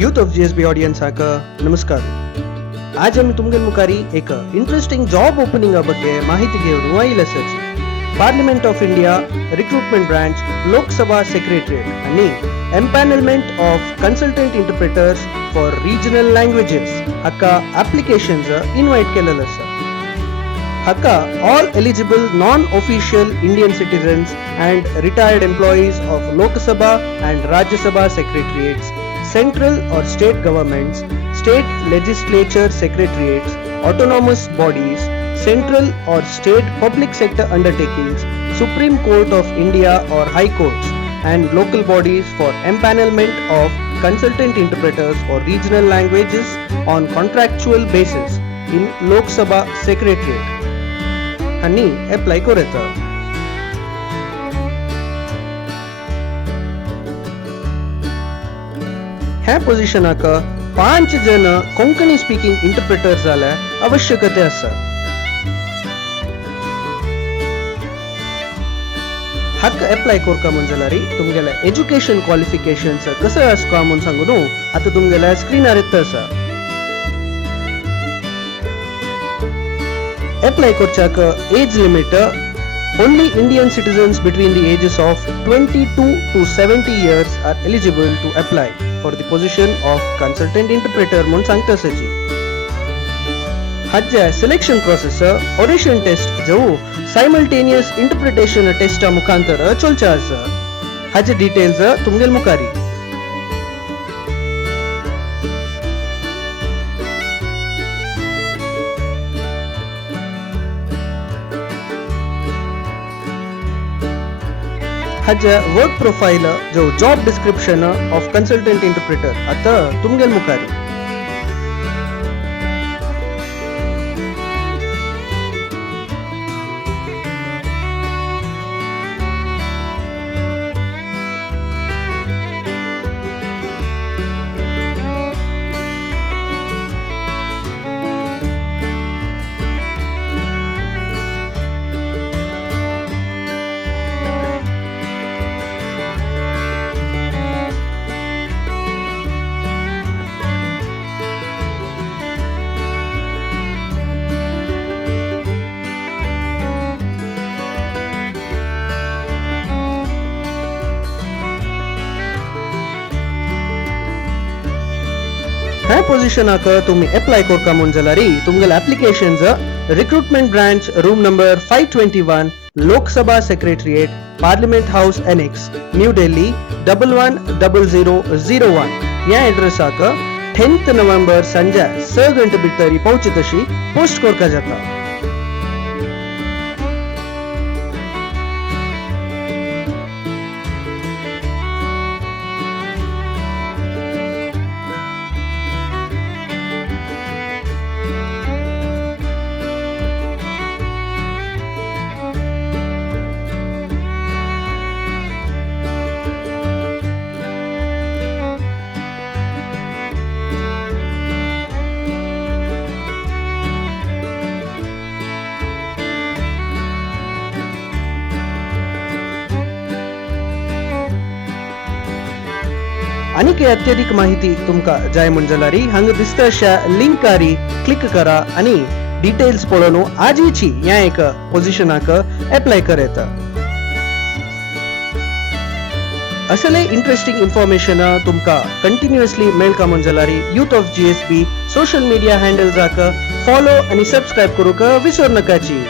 Youth of GSB audience हाका नमस्कार. आज आम्ही तुमगे मुखारी एक इंटरेस्टिंग जॉब ओपनिंग ಬಗ್ಗೆ ಮಾಹಿತಿ ಗೆವರು ಆಯಿಲ್ಲ sir. Parliament of India recruitment branch Lok Sabha secretariat आणि empanelment of consultant interpreters for regional languages हाका applications invite केलेलं सर. हाका all eligible non-official Indian citizens and retired employees of Lok Sabha and Rajya Sabha secretariats, central or state governments, state legislature secretariats, autonomous bodies, central or state public sector undertakings, Supreme Court of India or High Courts, and local bodies for empanelment of consultant interpreters for regional languages on contractual basis in Lok Sabha secretariat. आणि apply करूया. ह्या पोझिशनाक 5 जण Konkani speaking interpreter जाल्या आवश्यकते आसा. हाका apply करका म्हणल्यार तुमगेला education qualifications कसं आसका म्हणून सांगू न्हू. आता तुमगेला स्क्रीनार येता आसा. अप्लाय करच्याक age limit only Indian citizens between the ages of 22 to 70 years are eligible to apply for the position of consultant interpreter म्हणून सांगता आसाची. हाच्या सिलेक्शन प्रोसेस ऑडिशन टेस्ट जाऊ सायमल्टेनियस इंटरप्रिटेशन टेस्ट मुखांतर चलचा आसा. हाचे डिटेल्स तुमगेल मुखारी. हाच्या वर्क प्रोफाइल जो job description of consultant interpreter आता तुमगेल मुखारी. ह्या पोझिशनाक तुम्ही अप्लाय करका म्हणून जाल्यार तुमगेल applications recruitment branch room number 521 Lok Sabha secretariat parliament house annexe new Delhi 110001 या एड्रेसाक 10th नोव्हेंबर संजे 6 गंटे भितर पावची तशी पोस्ट करका जाता. आणि काही अत्यधिक माहिती तुमका जाय म्हणल्यार हांग दिसता अशा लिंकारी क्लिक करा आणि डिटेल्स पळोवन आजची ह्या एक पोझिशनाक अप्लाय करायता. असले इंटरेस्टिंग इन्फॉर्मेशन तुमका कंटिन्युअसली मेळका म्हणल्यार youth of GSB social media हँडल्साक फॉलो आणि सबस्क्राईब करूक विसरू नकाची.